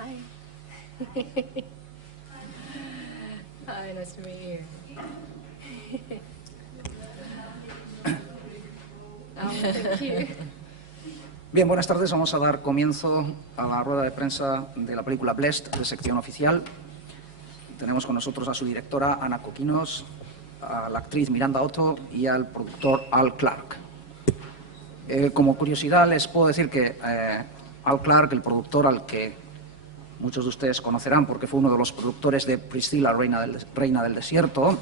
Hi. Hi, nice to meet you. Thank you. Bien, buenas tardes. Vamos a dar comienzo a la rueda de prensa de la película Blessed, de sección oficial. Tenemos con nosotros a su directora, Ana Coquinos, a la actriz Miranda Otto y al productor Al Clark. Como curiosidad, les puedo decir que Al Clark, el productor al que muchos de ustedes conocerán porque fue uno de los productores de Priscilla, Reina del Desierto,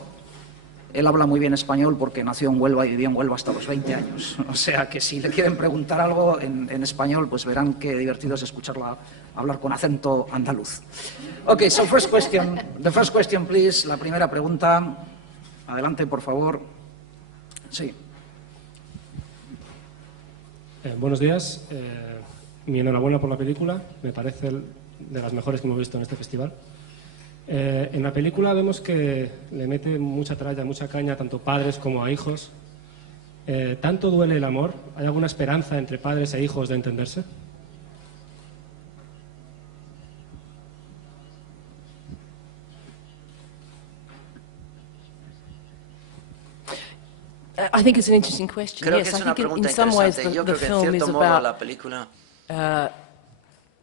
él habla muy bien español porque nació en Huelva y vivió en Huelva hasta los 20 años. O sea que si le quieren preguntar algo en español, pues verán qué divertido es escucharla hablar con acento andaluz. Okay, so first question. The first question, please. La primera pregunta. Adelante, por favor. Sí. Buenos días. Mi enhorabuena por la película. Me parece de las mejores que hemos visto en este festival. En la película vemos que le mete mucha tralla, mucha caña, tanto padres como a hijos. ¿Tanto duele el amor? ¿Hay alguna esperanza entre padres e hijos de entenderse? I think it's an interesting question. Creo Yes, que es I una think pregunta in some ways interesante. Yo the creo que en film is cierto modo about la película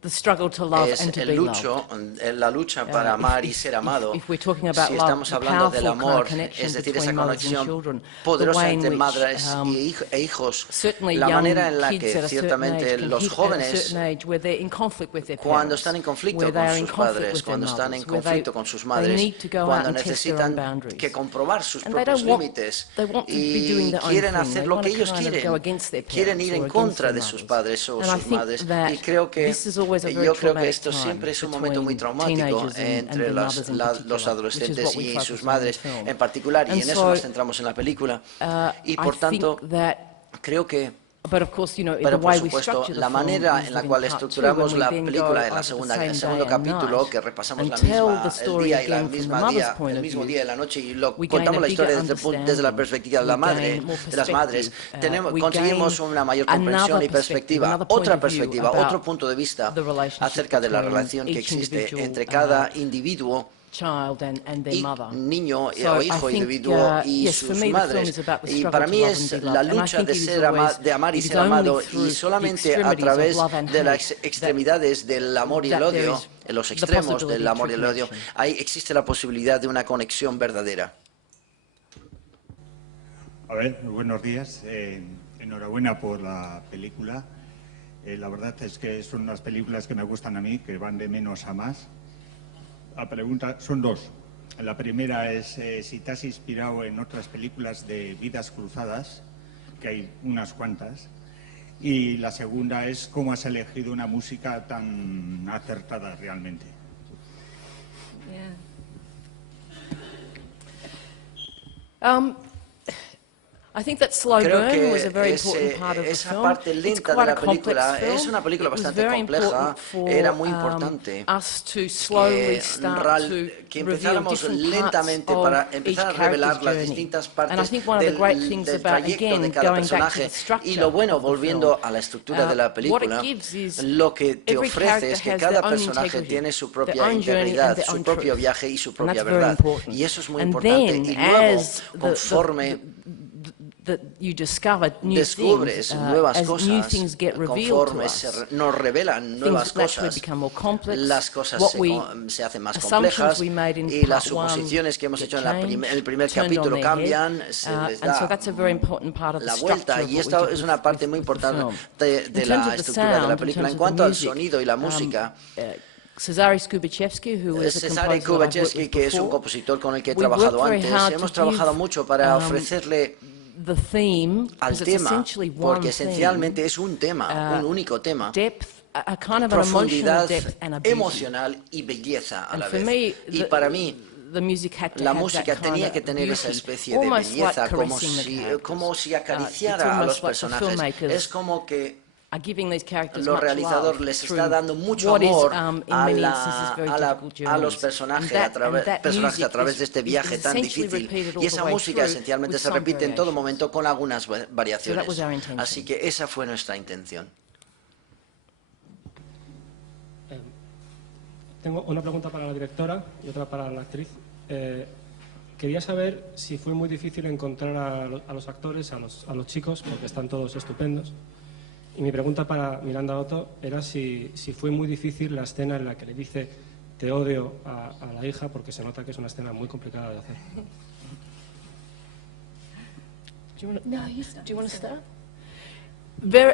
the struggle to love es and to el be loved. la lucha para amar y ser amado. If we're talking about Si love, estamos the hablando del powerful kind amor, of connection es decir, esa between mothers and conexión children, poderosa the way in entre which, madres e hijos, certainly la young manera en la kids que at a certain ciertamente age can los hit at a jóvenes, certain age where they're in conflict with their cuando parents, están en conflicto where con they're in sus conflict padres, with their cuando están en mothers, where conflicto con sus they madres, need to go out cuando and test their own necesitan boundaries. que comprobar sus And they propios don't want- límites they want to be doing y their own quieren thing. hacer They lo want que to ellos kind of quieren, go against their quieren parents ir or en against contra their de sus mothers. padres o And I sus think madres. that Y creo que this is always a very yo creo que traumatic esto time siempre es un momento muy between traumático teenagers and entre their mothers in los particular, which is adolescentes what we y focus sus on in the madres film. en particular, y And en eso so, nos centramos en la película. Y por I tanto, think that, creo que, but of course, the pero por way we supuesto, structure the la film manera is en la that in cual part two, estructuramos when we la then go película en over el the segundo same day and capítulo, night que repasamos and tell the el story día y again from the mother's point el of mismo view, día y la noche, y lo we gain contamos a la historia bigger desde la perspectiva de la understanding, madre, we gain more de las madres, perspective, we conseguimos gain una mayor comprensión y another perspective, perspectiva, another point otra of view perspectiva, about otro punto de vista the relationship acerca de la between relación que each existe individual, entre cada individuo child and their y mother. niño So o I hijo think, individuo y yes, for sus me, the film madres. is about the Y struggle para to mí love es and be la loved. And I lucha think de it is always, de amar y it is ser only amado, through y solamente the a través extremities of love and de hate las extremidades del amor y el that there odio, is en los the extremos possibility del amor y of el odio, connection. ahí existe la posibilidad de una conexión verdadera. A ver, buenos días. Enhorabuena por la película. La verdad es que son unas películas que me gustan a mí, que van de menos a más. La pregunta son dos. La primera es si te has inspirado en otras películas de vidas cruzadas, que hay unas cuantas. Y la segunda es cómo has elegido una música tan acertada realmente. I think that slow Creo burn que was a very important part of the esa film. parte It's lenta de quite la a complex película film. es una película It was bastante very compleja, important for, era muy importante us to slowly start to que reveal empezáramos different lentamente parts para of empezar each a revelar character's las journey. distintas And I partes think one of the great things del about, trayecto again, de cada going back to personaje. the structure Y lo bueno, of the volviendo film, a la estructura de la what it película, gives is lo que te every ofrece es character que has cada their own personaje integrity, tiene su their propia own journey and integridad, their su own propio truth. viaje y su And propia that's very verdad. important. Y eso es muy And importante. then, Y luego, as conforme that you discover new descubres things, nuevas as new cosas, things get revealed to conforme us, nos revelan nuevas things naturally cosas, become more complex. las cosas What we se hacen más assumptions complejas we made in y las part one suposiciones que hemos get hecho en changed, el primer turned on capítulo their cambian, head, se les and so da that's a very important part of the la structure vuelta, of y what we esta did es una parte muy with the importante film. de In terms la of the estructura de la sound, in película. terms En of cuanto the al music, sonido y la música, Cezary Skubachevsky, who is a Cezary composer that I've worked Kubachevsky, with que es un before, compositor con el que he we trabajado worked very antes, hard hemos to trabajado give, mucho para ofrecerle the theme, al because it's tema, essentially one porque theme, esencialmente es un tema, un único tema, depth, a kind of an emotional profundidad depth and a beauty. emocional y belleza a And la for vez. me, Y para mí, the music had to la have música that kind tenía of que tener esa beauty, especie de almost belleza, like caressing the characters. como si It's acariciara a los almost like the personajes. filmmakers Es como que are giving these characters los much realizadores love les through está dando mucho what is, amor in many instances, very difficult a los journeys. personajes, And that music a través de este is viaje tan essentially difícil. repeated all Y the esa way música through esencialmente with se some repite en todo variations. momento con algunas variaciones. So that was our intention. Así que esa fue nuestra intención. Tengo una pregunta para la directora y otra para la actriz. Quería saber si fue muy difícil encontrar a los actores, a los chicos, porque están todos estupendos. Y mi pregunta para Miranda Otto era si fue muy difícil la escena en la que le dice te odio a la hija, porque se nota que es una escena muy complicada de hacer. Do you want to start?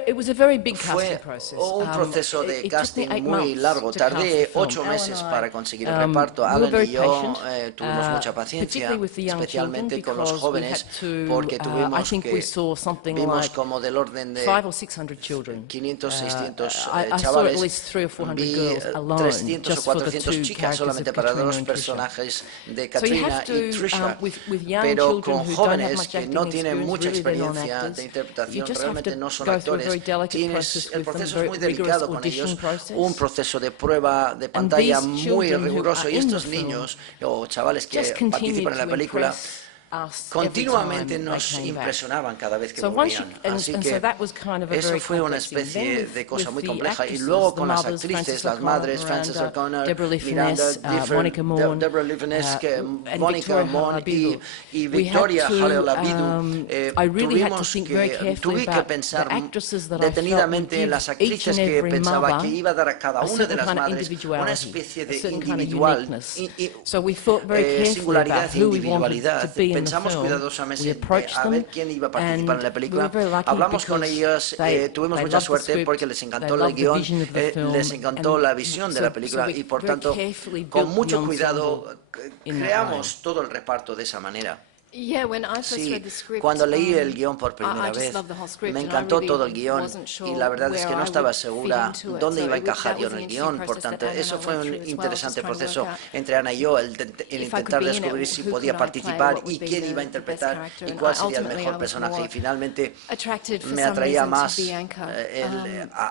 It was a very big casting Fue process. un proceso de It took me casting 8 muy months largo. to cast Tardé the film. 8 meses Alan and I, para conseguir el reparto. we were Alan very y yo patient, tuvimos mucha paciencia, particularly with the young especialmente children, con los because we jóvenes, had to, porque I tuvimos think we saw something vimos like como del orden de 500 or 600 children. 500, 600 I saw at chavales. least 300 or 400 Vi girls alone, 300 o just for the 400 two chicas characters solamente of para Katrina dos and Trisha. personajes de So you Katrina have to, y Trisha. with young Pero children con who don't have jóvenes much que acting no tienen experience, mucha really they're experiencia non-actors, de you interpretación, just have realmente to no son go through a very actores. delicate process El with them, proceso very es muy rigorous delicado con audition ellos, process. un proceso de prueba de And pantalla these muy children who riguroso. are Y in estos the film niños o chavales que just continued participan en la to película impress us continuamente every time nos they came back. impresionaban cada vez que So once you, volvían. Así and que so that was kind of a eso very fue una complex thing. Then especie with- de cosa with muy the compleja. Y actresses, luego the con las mothers, actrices, Frances las O'Connor, madres, Frances Miranda, O'Connor, Deborah Lee Miranda, Finesse, Monica Moore, Deborah Lee Finesse, and Monica Victoria Moore Halabidu. y We had Victoria to, Halabidu. I really had to think very carefully Tuve que about pensar the actresses that I felt would detenidamente en las give each actrices and que every pensaba mother que iba a dar a cada a una de certain las kind of madres una individuality, especie a de certain kind of individual, uniqueness. So we thought very carefully singularidad about e who we wanted individualidad. to be in the Pensamos film. cuidadosamente We approached a them, ver quién iba a participar en la and we película. were very lucky Hablamos con because ellos, tuvimos they mucha loved the suerte script, porque les they encantó el loved the guión, vision of the film, les encantó and la visión de la película we y por very tanto carefully con built mucho the cuidado ensemble in that creamos todo el reparto de esa manera. Yeah, when I first Sí, read the script, cuando leí el guión por I primera just vez, loved the whole script, me and I encantó really todo el guión wasn't sure y la verdad es que where no I estaba would fit segura into it. dónde So iba a it was- encajar that yo was en an el interesting guión, por process that tanto Anna and eso I fue went un through as well, interesante just trying to proceso work out entre Ana y yo, el if I could intentar be in it, descubrir si who podía could I play, participar what would y be quién the iba a best interpretar character, y and cuál sería el ultimately I mejor was personaje. more Y finalmente attracted for me some atraía reason más to Bianca.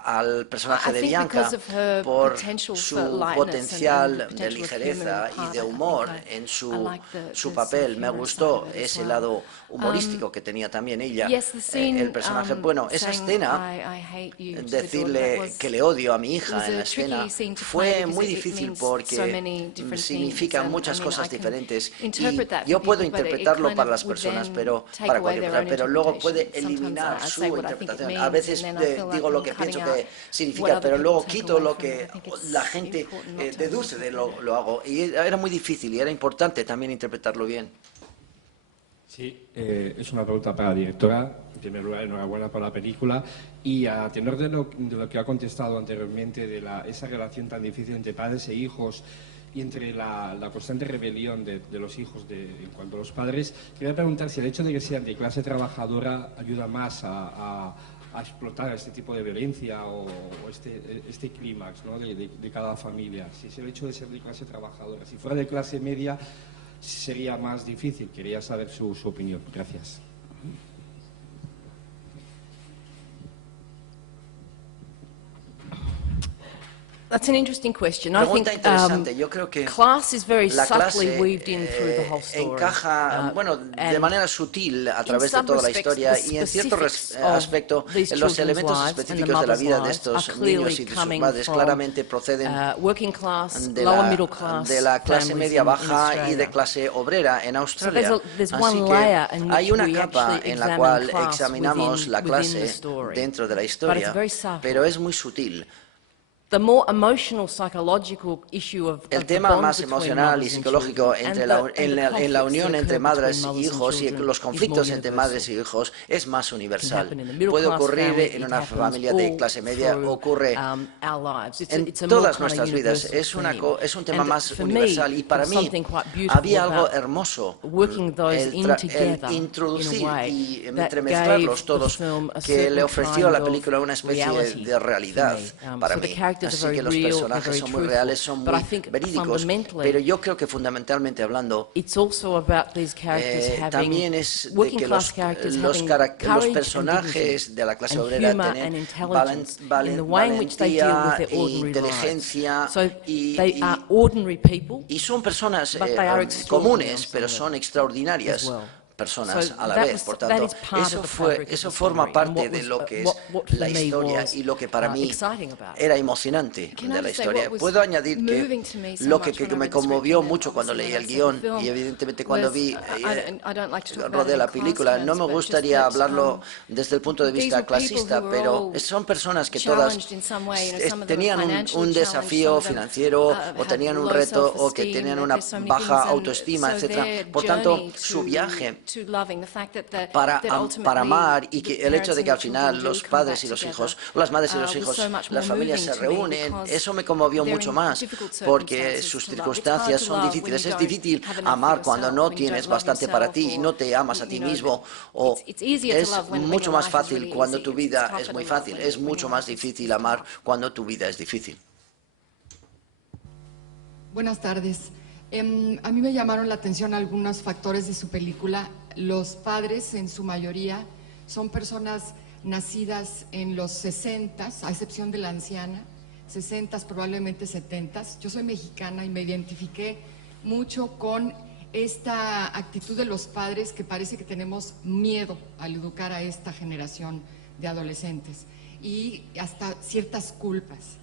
al personaje I de think Bianca because of her por potential su for lightness and potencial the de potential of ligereza humor y de in humor part. I en think I like the su sort papel. of Me humorous gustó side of it as ese well. lado humorístico que tenía también ella. Yes, the scene, El personaje, bueno, esa saying, escena, I hate you to the daughter, that decirle was- que le odio a mi it hija was en a la escena tricky scene to play fue because muy it difícil means so porque many different significan things, and, muchas I mean, cosas I can diferentes y interpret that yo for puedo people, but it interpretarlo kind para of las would personas, then pero take para away cualquier their persona, own pero luego puede interpretation. eliminar Sometimes I su say what I think it interpretación. means, A veces and then I feel like digo lo I'm que pienso cutting que out what significa, other pero people luego take quito away lo from it. que I think it's la gente important not to deduce de misinterpret. lo hago. Y era muy difícil y era importante también interpretarlo bien. Sí, es una pregunta para la directora. En primer lugar, enhorabuena por la película. Y a tenor de lo que ha contestado anteriormente, de esa relación tan difícil entre padres e hijos y entre la constante rebelión de los hijos en cuanto a los padres, quería preguntar si el hecho de que sean de clase trabajadora ayuda más a explotar este tipo de violencia o este clímax, ¿no? de cada familia. Si es el hecho de ser de clase trabajadora. Si fuera de clase media, sería más difícil. Quería saber su opinión. Gracias. That's an interesting question. I Pregunta think interesante. Yo creo que class is very la subtly clase weaved in through the whole story. encaja, bueno, de and manera sutil a in través de some toda la respects, historia the y en cierto specifics of aspecto these los children's elementos lives and the específicos de la mothers' vida de lives estos are clearly niños y de sus coming madres from, claramente proceden working class, de lower middle class la clase families media in baja y de Australia. clase obrera en Australia. there's Así one que layer in hay which una we capa actually en la examine cual class examinamos la within the clase story. dentro de la But it's historia, very subtle. pero es muy sutil. The more emotional, psychological issue of El the tema bond más between emocional y mothers and psicológico children entre and en la conflicts unión that entre occur madres between y mothers and hijos y children los is conflictos more entre universal. madres y hijos es más universal. happen in the middle Puede class ocurrir family, en it una happens familia de all clase media, through, ocurre our lives. en It's a more todas kind of nuestras vidas. universal theme. Es un tema And más for me, universal y para there's mí something quite beautiful había algo about hermoso working those in together el introducir in a way y that entremezclarlos gave todos, the film a que le certain ofreció a la kind película of una especie reality de realidad for me. para So the mí. characters Así are que very los real, they're personajes very son muy truthful. reales, son But I muy think verídicos, fundamentally, pero yo creo que fundamentalmente hablando it's also about these characters también having es de working que class characters los having courage and personajes dignity de la clase and obrera humor and tienen intelligence in the way in which they deal with valentía their e ordinary inteligencia lives. So they are ordinary people, y son personas but they are comunes, extraordinary pero on some son level extraordinarias. as well. personas So a la that vez. was- Por that tanto, is part of the fabric of eso the forma story, and parte what de was, lo que es what for la me historia was, y lo que para mí exciting about it. era emocionante Can I de la just say historia. what was Puedo añadir que moving to me so lo much que when I me read the script conmovió and then mucho cuando obviously leí when el I saw the guión film y evidentemente cuando was, vi I don't like to talk about rodé it la in class película, no terms, me but just gustaría that, hablarlo desde el punto de these vista were people clasista, who were pero all son personas que todas challenged in some way, some of them tenían financially un challenged, desafío some of them, financiero o had tenían un low reto o que self-esteem, tenían that una there's so many baja things, and autoestima, so etcétera. their Por tanto, journey su viaje to loving, the fact that para ultimately amar y que the el hecho parents de and que al the children final do los come padres back y los together, hijos, o las madres y los was hijos, so much las more familias moving se to me reúnen, because eso me conmovió they're mucho in más, difficult porque circumstances sus to love. It's circunstancias hard to son love when difíciles. you Es don't difícil have enough for amar cuando yourself, no when you tienes don't love bastante para yourself, ti y no te amas a you ti know, mismo. O it's easier to es love when mucho your más life is fácil really cuando easy. tu It's vida tougher es to muy love fácil, es when mucho your más life is difícil amar tough. cuando tu vida es difícil. Buenas tardes. A mí me llamaron la atención algunos factores de su película. Los padres, en su mayoría, son personas nacidas en los 60s, a excepción de la anciana, 60s, probablemente 70s. Yo soy mexicana y me identifiqué mucho con esta actitud de los padres que parece que tenemos miedo al educar a esta generación de adolescentes y hasta ciertas culpas.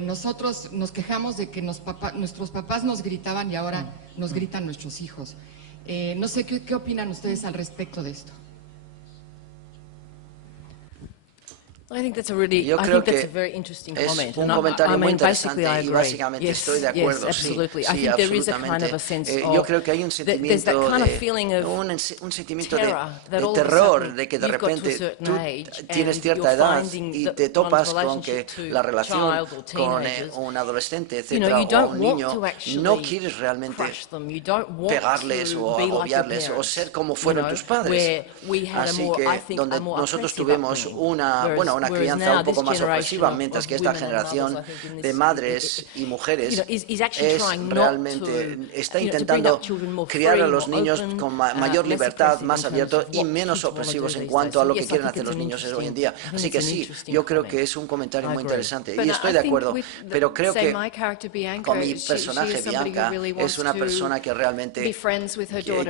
Nosotros nos quejamos de que nuestros papás nos gritaban y ahora nos gritan nuestros hijos. No sé qué opinan ustedes al respecto de esto. Yo creo que es un comentario muy interesante y básicamente estoy de acuerdo, sí, absolutamente. Yo creo que hay un sentimiento un sentimiento de terror, de que de repente tú tienes cierta edad y te topas con que la relación con un adolescente, etcétera, o un niño, no quieres realmente pegarles o agobiarles o ser como fueron tus padres. Así que donde nosotros tuvimos una crianza un poco más opresiva, mientras que esta generación de madres y mujeres está intentando criar a los niños con mayor libertad, más abiertos y menos opresivos en cuanto a lo que quieren hacer los niños hoy en día. Así que sí, yo creo que es un comentario muy interesante y estoy de acuerdo, pero creo que con mi personaje Bianca es una persona que realmente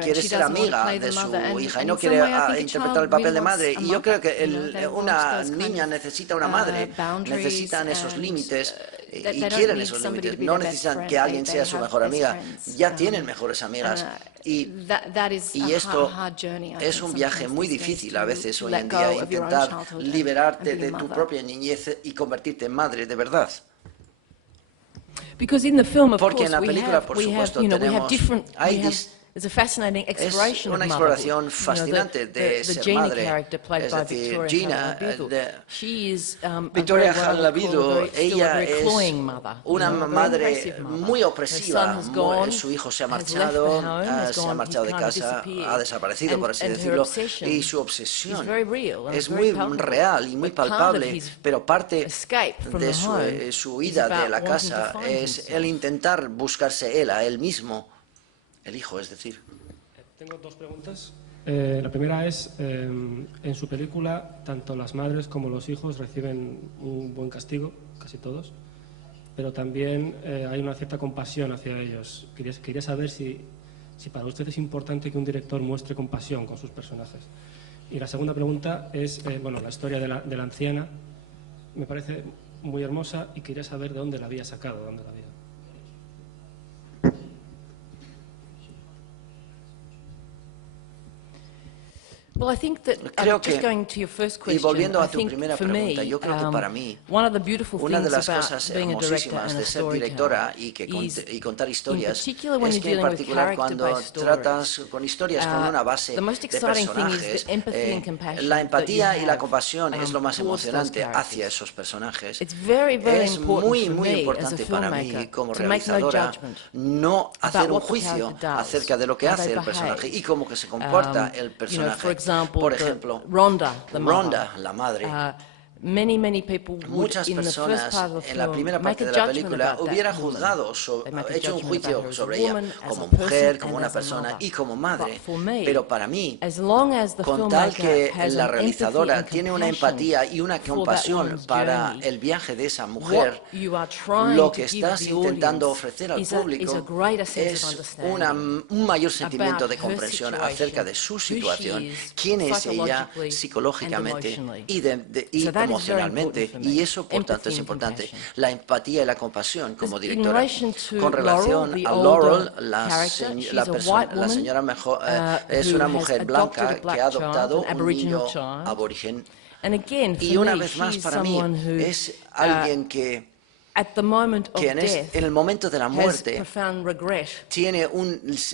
quiere ser amiga de su hija y no quiere interpretar el papel de madre. Y yo creo que una niña necesita una madre, necesitan esos límites y quieren esos límites, no necesitan que alguien sea su mejor amiga, ya tienen mejores amigas. Y esto es un viaje muy difícil a veces hoy en día, intentar liberarte de tu propia niñez y convertirte en madre de verdad. Porque en la película, por supuesto, There's a fascinating exploration es una of exploración motherhood. fascinante de ser Janie madre. character played Es by decir, Victoria Gina, Halabidu. She is Victoria a very Halabidu, still a ella very es cloying mother, una very madre aggressive mother. muy Her opresiva. son has gone, Su hijo se ha has left the marchado, home, has se ha gone, marchado de he's kind of casa, disappeared. ha desaparecido, por así And her decirlo, obsession y su obsesión is very real and es very muy palpable. real y muy But part of palpable, his pero parte escape from de the home su is huida de about la wanting casa to find es himself. el intentar buscarse él, a él mismo, el hijo, es decir. Tengo dos preguntas. La primera es, en su película, tanto las madres como los hijos reciben un buen castigo, casi todos, pero también hay una cierta compasión hacia ellos. Quería saber si para usted es importante que un director muestre compasión con sus personajes. Y la segunda pregunta es, la historia de la anciana me parece muy hermosa y quería saber de dónde la había sacado, de dónde la había. Creo que, y volviendo a tu primera pregunta, yo creo que para mí una de las cosas hermosísimas de ser directora y contar historias es que en particular cuando tratas con historias con una base de personajes, la empatía y la compasión es lo más emocionante hacia esos personajes. Es muy, muy importante para mí como realizadora no hacer un juicio acerca de lo que hace el personaje y cómo que se comporta el personaje. Por ejemplo, Rhonda, la madre, muchas personas en la primera parte de la película hubieran juzgado, hecho un juicio sobre ella como mujer, como una persona y como madre. Pero para mí, con tal que la realizadora tiene una empatía y una compasión para el viaje de esa mujer, lo que estás intentando ofrecer al público es un mayor sentimiento de comprensión acerca de su situación, quién es ella psicológicamente y emocionalmente, y eso por tanto es importante. La empatía y la compasión como directora. Con relación a Laurel, la señora es una mujer blanca que ha adoptado un niño aborigen. Y una vez más para mí es alguien que en el momento de la muerte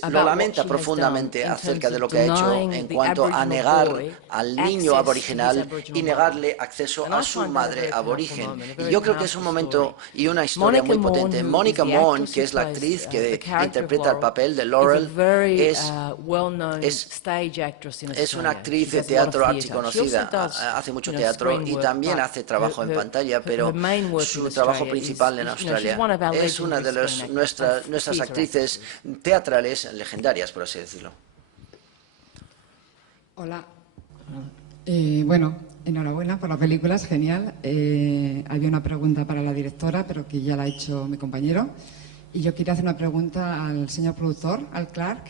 lo lamenta profundamente acerca de lo que ha hecho en cuanto a negar al niño aboriginal y negarle acceso a su madre aborigen. Y yo creo que es un momento y una historia muy potente. Monica Moon, que es la actriz que interpreta el papel de Laurel, es una actriz de teatro archiconocida, hace mucho teatro y también hace trabajo en pantalla, pero su trabajo principal en Australia es una de nuestras actrices teatrales legendarias, por así decirlo. Hola. Bueno, enhorabuena por la película, es genial. Había una pregunta para la directora, pero que ya la ha hecho mi compañero. Y yo quería hacer una pregunta al señor productor, al Clark,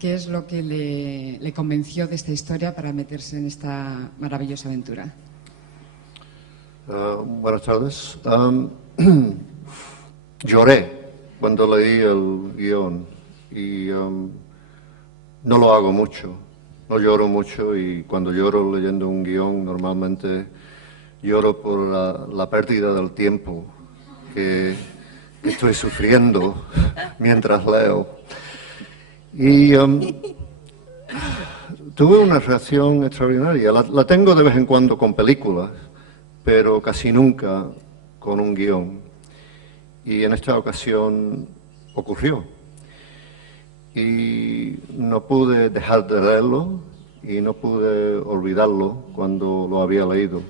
¿qué es lo que le convenció de esta historia para meterse en esta maravillosa aventura? Buenas tardes. Lloré cuando leí el guión y no lo hago mucho, no lloro mucho, y cuando lloro leyendo un guión normalmente lloro por la pérdida del tiempo que estoy sufriendo mientras leo. Y tuve una reacción extraordinaria. La tengo de vez en cuando con películas, pero casi nunca con un guión. Y en esta ocasión ocurrió. Y no pude dejar de leerlo y no pude olvidarlo cuando lo había leído.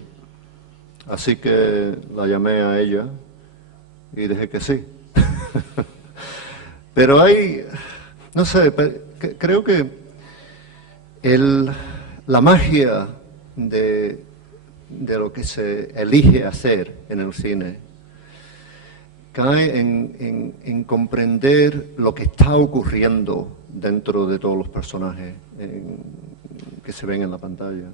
Así que la llamé a ella y dije que sí. Pero hay, no sé, creo que la magia de lo que se elige hacer en el cine cae en comprender lo que está ocurriendo dentro de todos los personajes que se ven en la pantalla.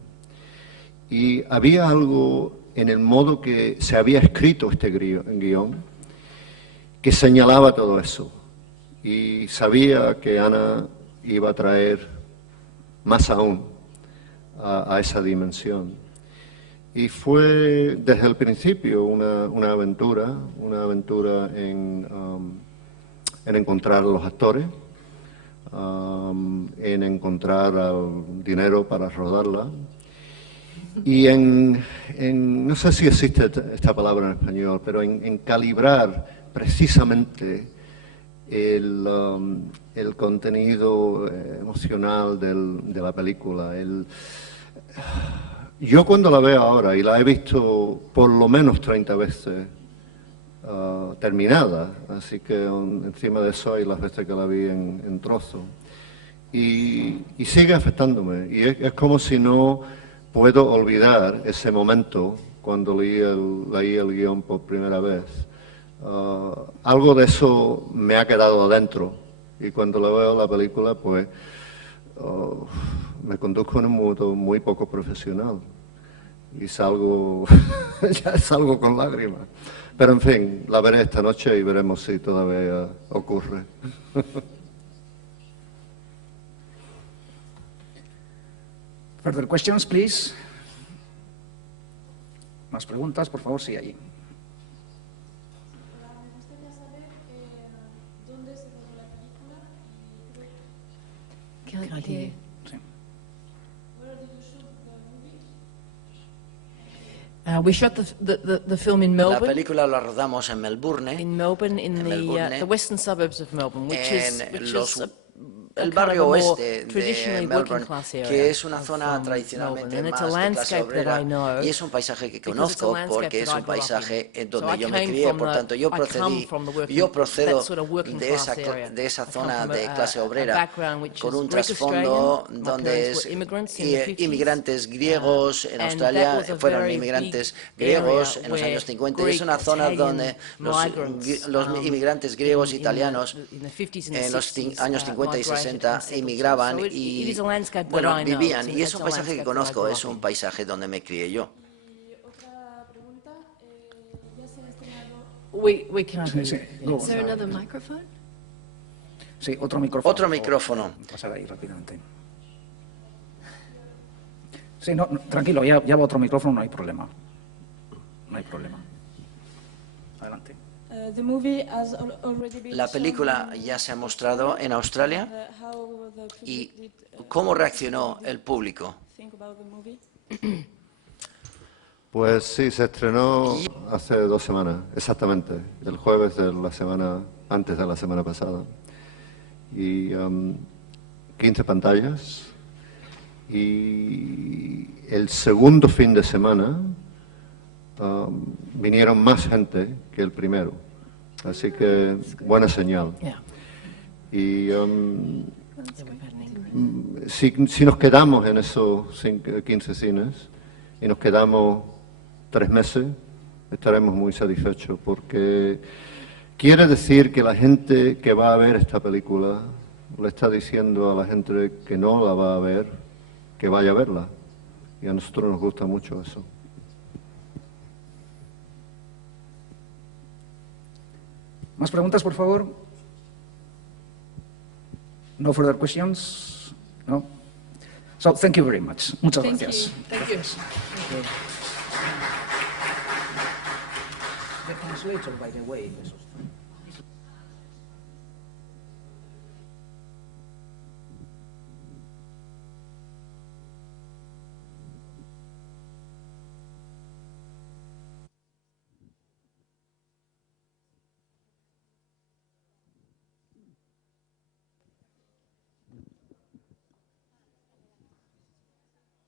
Y había algo en el modo que se había escrito este guión que señalaba todo eso. Y sabía que Ana iba a traer más aún a esa dimensión. Y fue desde el principio una aventura en encontrar a los actores, en encontrar el dinero para rodarla y no sé si existe esta palabra en español, pero en calibrar precisamente el contenido emocional de la película. Yo cuando la veo ahora, y la he visto por lo menos 30 veces terminada, así que encima de eso hay las veces que la vi en trozo, y sigue afectándome, y es como si no puedo olvidar ese momento cuando leí el guión por primera vez. Algo de eso me ha quedado adentro, y cuando la veo la película, pues me conduzco en un modo muy poco profesional y salgo con lágrimas. Pero en fin, la veré esta noche y veremos si todavía ocurre. Further questions, please. Más preguntas, por favor, sí, allí. Sí. We shot the film in La Melbourne. película la rodamos en Melbourne. In Melbourne, in the western suburbs of Melbourne, which is el barrio oeste de Melbourne, que es una zona tradicionalmente más de clase obrera, y es un paisaje que conozco porque es un paisaje en donde yo me crié. Por tanto, yo procedo de esa zona de clase obrera, con un trasfondo donde es inmigrantes griegos en Australia, fueron inmigrantes griegos en los años 50, y es una zona donde los inmigrantes griegos italianos en los años 50 y 60 emigraban y bueno, vivían, y es un paisaje que conozco, es un paisaje donde me crié yo. Is there another microphone? Sí, otro micrófono. Otro micrófono. Pasar ahí rápidamente. Sí, no, tranquilo, ya va otro micrófono, no hay problema. No hay problema. Adelante. La película ya se ha mostrado en Australia. ¿Y cómo reaccionó el público? Pues sí, se estrenó hace 2 semanas, exactamente, el jueves de la semana, antes de la semana pasada. Y 15 pantallas. Y el segundo fin de semana vinieron más gente que el primero. Así que buena señal. Y si nos quedamos en esos 15 cines y nos quedamos 3 meses, estaremos muy satisfechos, porque quiere decir que la gente que va a ver esta película le está diciendo a la gente que no la va a ver que vaya a verla, y a nosotros nos gusta mucho eso. ¿Más preguntas, por favor? No further questions? No? So, thank you very much. Muchas gracias. Thank you. The translator, by the way,